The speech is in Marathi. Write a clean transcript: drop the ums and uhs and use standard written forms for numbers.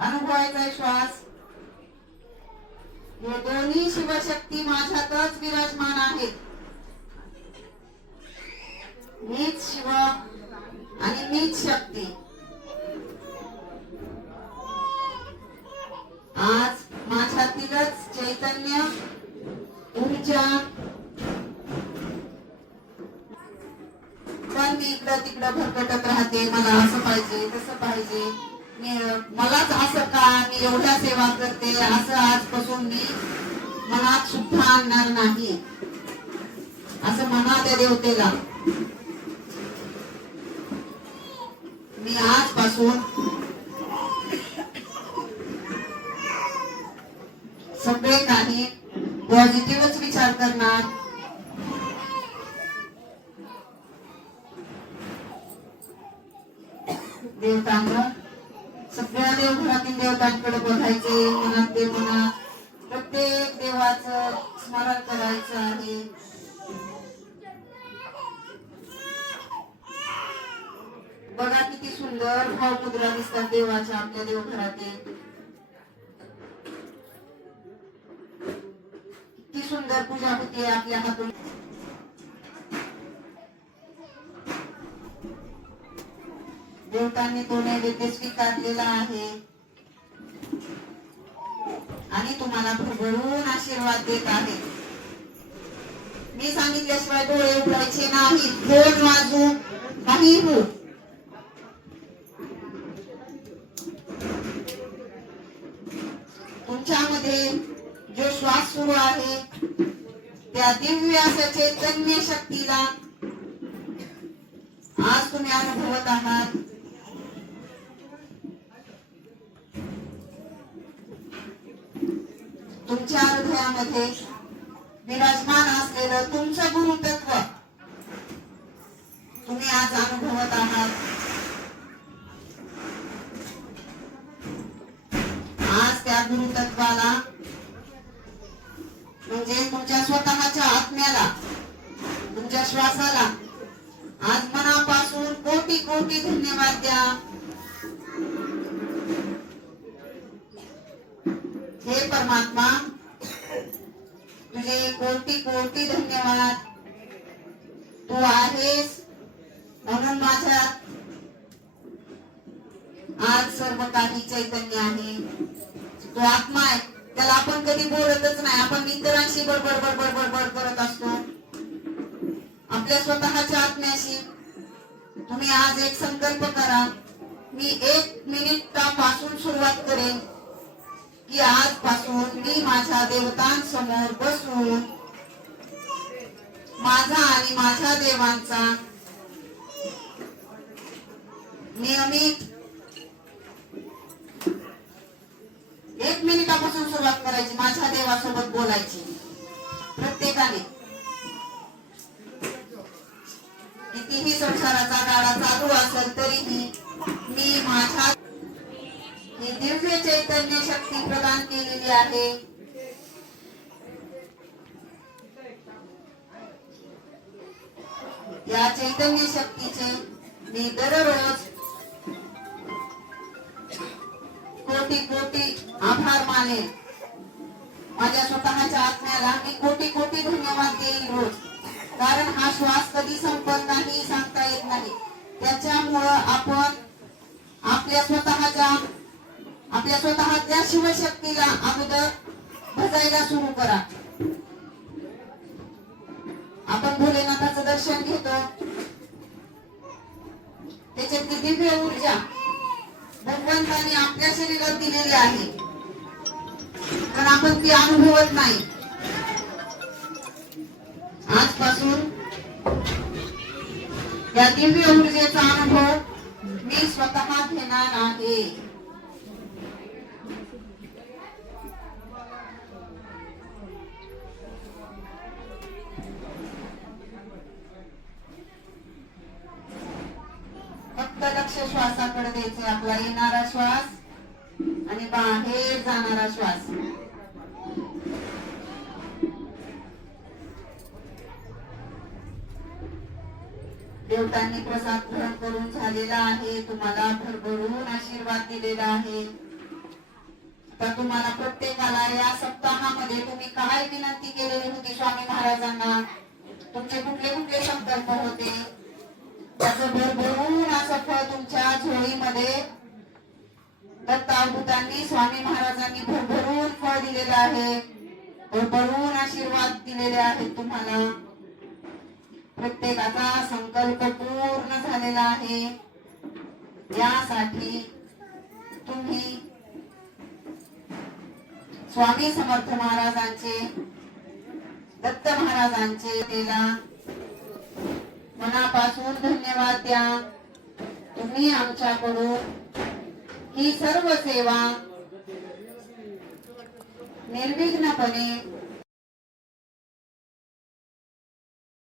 अनुभवायचा श्वास. हे दोन्ही शिवशक्ती माझ्यातच विराजमान आहेत. मीच शिव आणि मीच शक्ती. आज माझ्यातीलच चैतन्य ऊर्जा. पण मी इकडं तिकडं भरकटत राहते. मला असं पाहिजे तसं पाहिजे. मलाच असं का, मी एवढ्या सेवा करते असं आजपासून मी मनात सुद्धा आणणार नाही. असं म्हणा त्या देवतेला. मी आजपासून सगळे काही पॉझिटिव्हच विचार करणार. देवतांना सगळ्या देवघरातील देवतांकडे बघायचे. मनात ते मनात प्रत्येक देवाचं स्मरण करायचं आहे. बघा किती सुंदर भावमुद्रा दिसतात देवाच्या आपल्या देवघरातील. किती सुंदर पूजा होते आपल्या हातून. देवतांनी तो नैवेद्य स्वीकारलेला आहे आणि तुम्हाला भरभरून आशीर्वाद देत आहे. मी सांगितल्याशिवाय डोळे उघडायचे नाही. फोन वाजू काही हो, तुमच्यामध्ये जो श्वास सुरू आहे त्या दिव्य अशा चैतन्य शक्तीला आज तुम्ही अनुभवत आहात. तुमच्या हृदयामध्ये विराजमान असलेलं तुमचं गुरुतत्व तुम्ही आज अनुभवत आहात. आज त्या गुरुतत्वाला म्हणजे तुमच्या स्वतःच्या आत्म्याला, तुमच्या श्वासाला आज मनापासून कोटी कोटी धन्यवाद द्या. हे परमात्मा, तुझे कोटी कोटी धन्यवाद. तू आहेस म्हणून माझ्यात आज सर्व काही चैतन्य आहे. तो आत्मा आहे, त्याला आपण कधी बोलतच नाही. आपण इतरांशी बडबड बडबड बडबड करत असतो. आपल्या स्वतःच्या आत्म्याशी तुम्ही आज एक संकल्प करा. मी 1 मिनिटापासून सुरुवात करेन की आजपासून मी माझ्या देवतांसमोर बसून माझा आणि माझ्या देवांचा नियमित 1 मिनिटापासून सुरुवात करायची. माझ्या देवासोबत बोलायची. प्रत्येकाने कितीही संसाराचा गाडा चालू असेल तरीही मी माझ्या ही दिव्य चैतन्य शक्ती प्रदान केलेली आहे. या चैतन्य शक्तीचे मी दररोज कोटी कोटी आभार मानेन. माझ्या स्वतःच्या आत्म्याला मी कोटी कोटी धन्यवाद देईन रोज. कारण हा श्वास कधी संपत नाही, सांगता येत नाही. त्याच्यामुळं आपण आपल्या स्वतःच्या शिवशक्तीला अगोदर भजायला सुरू करा. आपण भोलेनाथाचं दर्शन घेतो, त्याच्यातली दिव्य ऊर्जा भगवंताने आपल्या शरीरात दिलेली आहे, पण आपण ती अनुभवत नाही. आजपासून या दिव्य ऊर्जेचा अनुभव मी स्वतः घेणार आहे. फक्त लक्ष श्वासाकडे द्यायचे. आपला येणारा श्वास आणि बाहेर जाणारा श्वास. देवतांनी प्रसाद ग्रहण करून झालेला आहे. तुम्हाला भरभरून आशीर्वाद दिलेला आहे. तर तुम्हाला प्रत्येकाला या सप्ताहामध्ये तुम्ही काय विनंती केलेली होती स्वामी महाराजांना, तुमचे कुठले कुठले संकल्प होते, त्याचं भरभरून असं फळ तुमच्या झोळीमध्ये दत्तावधूतांनी स्वामी महाराजांनी भरभरून फळ दिलेलं आहे, भरभरून आशीर्वाद दिलेले आहेत तुम्हाला. प्रत्येकाचा संकल्प पूर्ण झालेला आहे. यासाठी तुम्ही स्वामी समर्थ महाराजांचे, दत्त महाराजांचे त्याला मनापासून धन्यवाद द्या. तुम्ही आमच्याकडून ही सर्व सेवा निर्विघ्नपणे